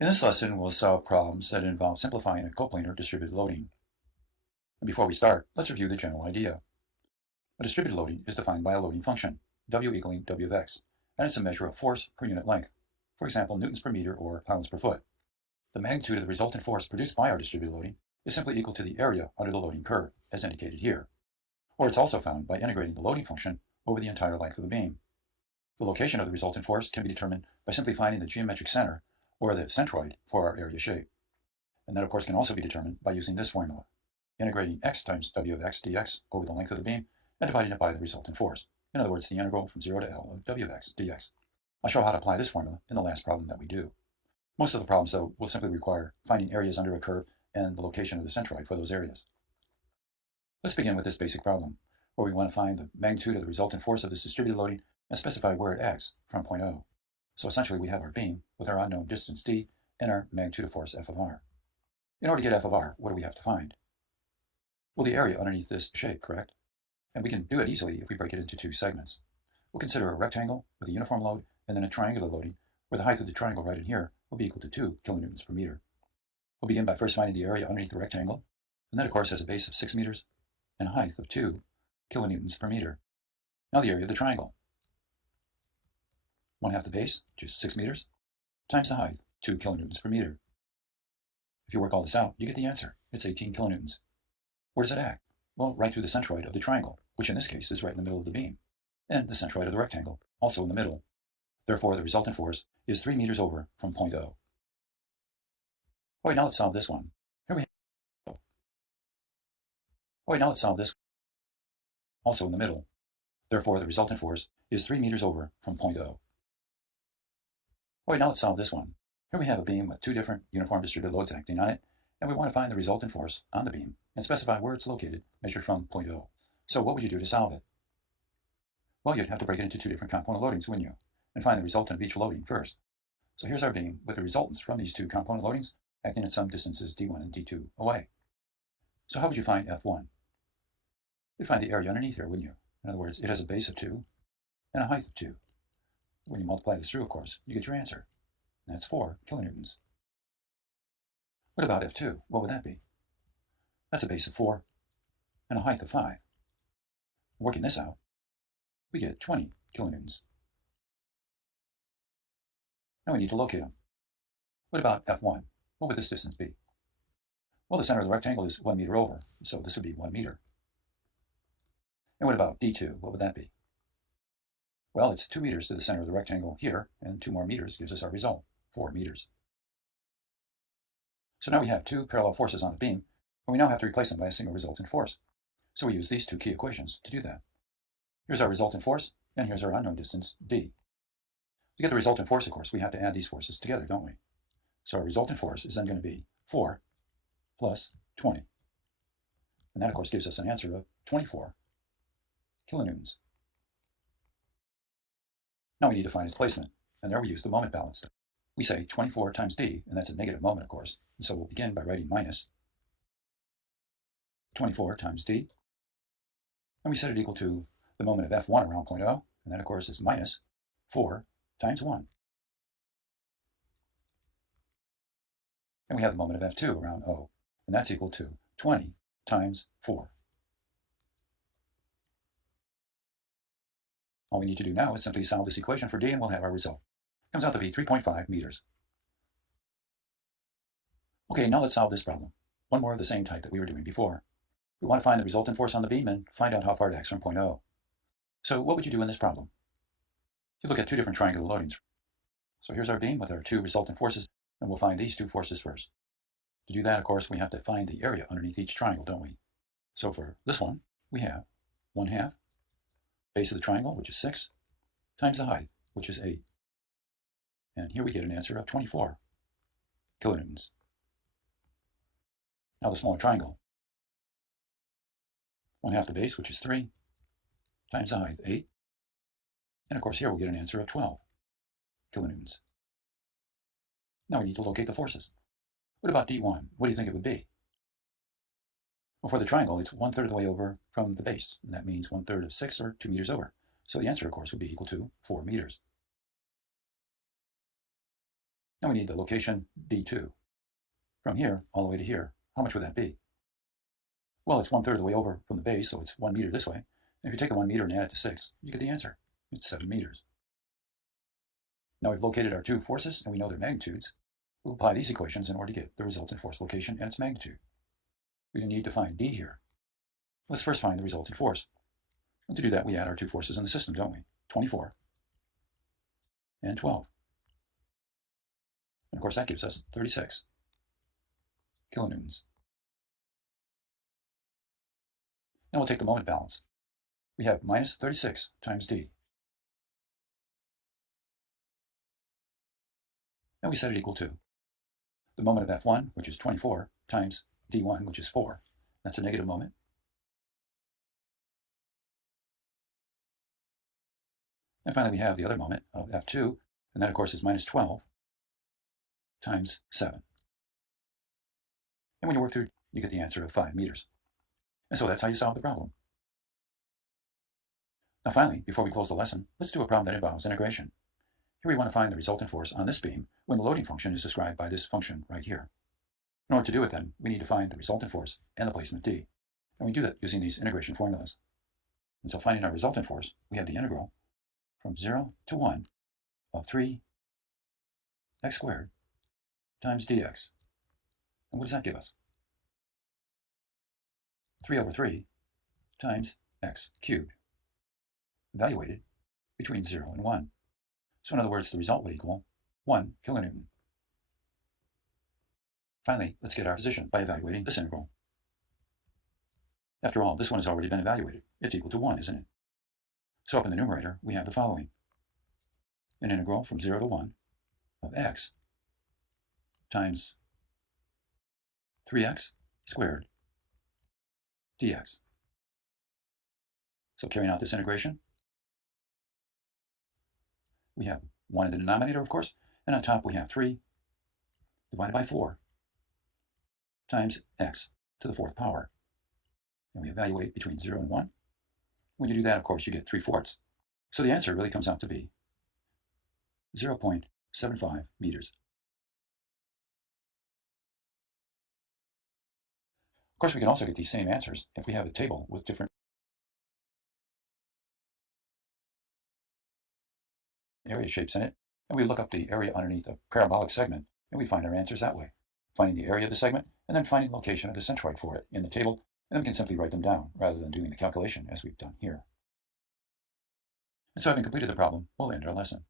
In this lesson, we'll solve problems that involve simplifying a coplanar distributed loading. And before we start, let's review the general idea. A distributed loading is defined by a loading function, W equaling W of x, and it's a measure of force per unit length, for example, newtons per meter or pounds per foot. The magnitude of the resultant force produced by our distributed loading is simply equal to the area under the loading curve, as indicated here. Or it's also found by integrating the loading function over the entire length of the beam. The location of the resultant force can be determined by simply finding the geometric center, or the centroid, for our area shape. And that, of course, can also be determined by using this formula, integrating x times w of x dx over the length of the beam and dividing it by the resultant force. In other words, the integral from 0 to L of w of x dx. I'll show how to apply this formula in the last problem that we do. Most of the problems, though, will simply require finding areas under a curve and the location of the centroid for those areas. Let's begin with this basic problem, where we want to find the magnitude of the resultant force of this distributed loading and specify where it acts from point O. So essentially, we have our beam with our unknown distance d and our magnitude of force f of r. In order to get f of r, what do we have to find? Well, the area underneath this shape, correct? And we can do it easily if we break it into two segments. We'll consider a rectangle with a uniform load and then a triangular loading, where the height of the triangle right in here will be equal to 2 kilonewtons per meter. We'll begin by first finding the area underneath the rectangle, and that, of course, has a base of 6 meters and a height of 2 kilonewtons per meter. Now the area of the triangle. 1/2 the base, which is 6 meters, times the height, 2 kilonewtons per meter. If you work all this out, you get the answer. It's 18 kilonewtons. Where does it act? Well, right through the centroid of the triangle, which in this case is right in the middle of the beam, and the centroid of the rectangle, also in the middle. Therefore, the resultant force is 3 meters over from point O. All right, now let's solve this one. Here we have O. All right, now let's solve this one. Also in the middle. Therefore, the resultant force is 3 meters over from point O. All right, now let's solve this one. Here we have a beam with two different uniform distributed loads acting on it, and we want to find the resultant force on the beam and specify where it's located, measured from point O. So what would you do to solve it? Well, you'd have to break it into two different component loadings, wouldn't you? And find the resultant of each loading first. So here's our beam with the resultants from these two component loadings acting at some distances d1 and d2 away. So how would you find F1? You'd find the area underneath here, wouldn't you? In other words, it has a base of 2 and a height of 2. When you multiply this through, of course, you get your answer. And that's 4 kilonewtons. What about F2? What would that be? That's a base of 4 and a height of 5. Working this out, we get 20 kilonewtons. Now we need to locate them. What about F1? What would this distance be? Well, the center of the rectangle is 1 meter over, so this would be 1 meter. And what about D2? What would that be? Well, it's 2 meters to the center of the rectangle here, and 2 more meters gives us our result, 4 meters. So now we have two parallel forces on the beam, and we now have to replace them by a single resultant force. So we use these two key equations to do that. Here's our resultant force, and here's our unknown distance, d. To get the resultant force, of course, we have to add these forces together, don't we? So our resultant force is then going to be 4 plus 20. And that, of course, gives us an answer of 24 kilonewtons. Now we need to find its placement, and there we use the moment balance. We say 24 times d, and that's a negative moment, of course, and so we'll begin by writing minus 24 times d, and we set it equal to the moment of F1 around point O, and that, of course, is minus 4 times 1. And we have the moment of F2 around O, and that's equal to 20 times 4. All we need to do now is simply solve this equation for d, and we'll have our result. It comes out to be 3.5 meters. Okay, now let's solve this problem. One more of the same type that we were doing before. We want to find the resultant force on the beam and find out how far it acts from point O. So what would you do in this problem? You look at two different triangular loadings. So here's our beam with our two resultant forces, and we'll find these two forces first. To do that, of course, we have to find the area underneath each triangle, don't we? So for this one, we have 1/2 base of the triangle, which is 6, times the height, which is 8. And here we get an answer of 24 kilonewtons. Now the smaller triangle. 1/2 the base, which is 3, times the height, 8. And of course here we'll get an answer of 12 kilonewtons. Now we need to locate the forces. What about D1? What do you think it would be? Well, for the triangle, it's 1/3 of the way over from the base, and that means 1/3 of 6, or 2 meters over. So the answer, of course, would be equal to 4 meters. Now we need the location D2. From here all the way to here, how much would that be? Well, it's 1/3 of the way over from the base, so it's 1 meter this way. And if you take the 1 meter and add it to 6, you get the answer. It's 7 meters. Now we've located our two forces and we know their magnitudes. We'll apply these equations in order to get the resultant force location and its magnitude. We need to find D here. Let's first find the resultant force. And to do that, we add our two forces in the system, don't we? 24 and 12. And of course, that gives us 36 kilonewtons. Now we'll take the moment balance. We have minus 36 times D. And we set it equal to the moment of F1, which is 24, times D1, which is 4. That's a negative moment. And finally, we have the other moment of F2, and that, of course, is minus 12 times 7. And when you work through, you get the answer of 5 meters. And so that's how you solve the problem. Now finally, before we close the lesson, let's do a problem that involves integration. Here we want to find the resultant force on this beam when the loading function is described by this function right here. In order to do it then, we need to find the resultant force and the placement D. And we do that using these integration formulas. And so finding our resultant force, we have the integral from 0 to 1 of 3 x squared times dx. And what does that give us? 3 over 3 times x cubed, evaluated between 0 and 1. So in other words, the result would equal 1 kilonewton. Finally, let's get our position by evaluating this integral. After all, this one has already been evaluated. It's equal to 1, isn't it? So up in the numerator, we have the following. An integral from 0 to 1 of x times 3x squared dx. So carrying out this integration, we have 1 in the denominator, of course, and on top we have 3 divided by 4 times x to the 4th power. And we evaluate between 0 and 1. When you do that, of course, you get 3/4. So the answer really comes out to be 0.75 meters. Of course, we can also get these same answers if we have a table with different area shapes in it, and we look up the area underneath a parabolic segment, and we find our answers that way, finding the area of the segment, and then finding the location of the centroid for it in the table, and then we can simply write them down rather than doing the calculation as we've done here. And so having completed the problem, we'll end our lesson.